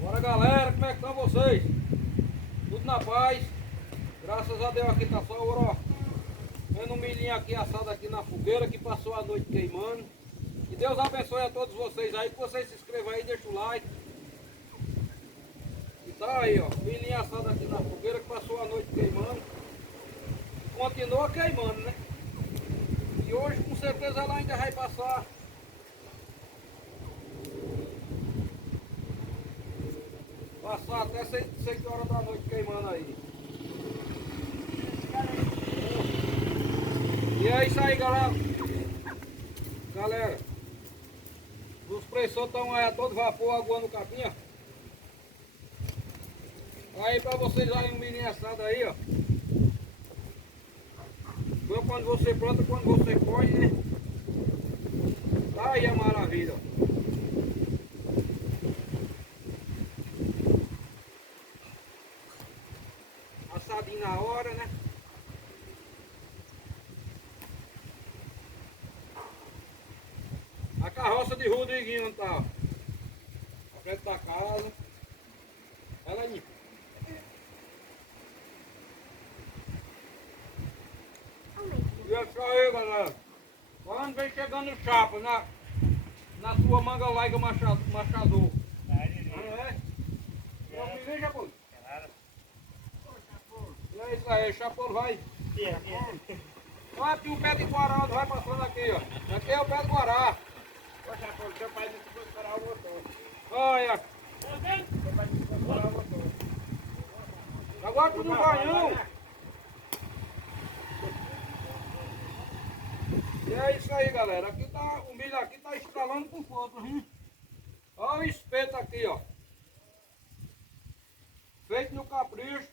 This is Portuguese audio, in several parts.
Bora galera, como é que estão vocês? Tudo na paz? Graças a Deus aqui tá só o ó. Vendo um milhinho aqui assado aqui na fogueira que passou a noite queimando. Que Deus abençoe a todos vocês aí, que vocês se inscrevam aí, deixa o like. E tá aí ó, milhinho assado aqui na fogueira que passou a noite queimando. E continua queimando, né? E hoje com certeza ela ainda vai passar. Passar até 6 horas da noite queimando aí. E é isso aí, galera. Galera, os pressores estão aí a todo vapor, aguando o capim, ó. Aí pra vocês aí um milhinho assado aí, ó. Foi quando você planta, quando você colhe, né? Tá aí a maravilha, ó. Assadinho na hora, né? A carroça de Rodriguinho não tá, ó. A frente da casa. Ela aí. E é só aí, galera. Quando vem chegando chapa na sua manga larga machador. Não é? É o milho, Chapolo? E é isso aí, Chapolo vai. Olha aqui o pé de Guará, vai passando aqui, ó. Aqui é o pé de Guará. Ô, Chapão, seu pai disse que foi esperar o motor. Olha, Seu pai disse que foi esperar o motor. agora tudo no banhão. E é isso aí, galera. Aqui tá, o milho aqui tá estralando com fogo, hein? Olha o espeto aqui, ó. Feito no capricho.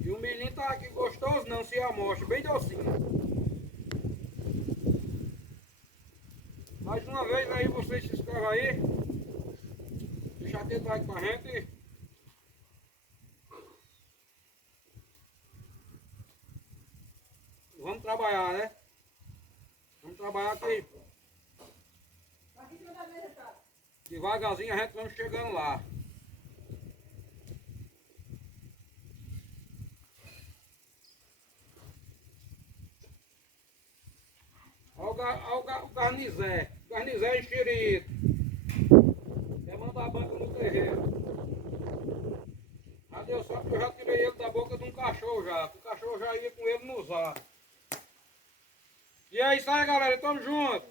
E o milhinho tá aqui gostoso, não se amostra, bem docinho. Mais uma vez aí vocês se inscrevam aí. Deixa aquele like pra gente. Vamos trabalhar, né? Vamos trabalhar aqui. Devagarzinho a gente vamos chegando lá. Olha o garnizé. Garnizé enxerido. Quer mandar banca no terreiro. Mas Deus sabe que eu já tirei ele da boca de um cachorro já. O cachorro já ia com ele no zar. E é isso aí, galera. Tamo junto.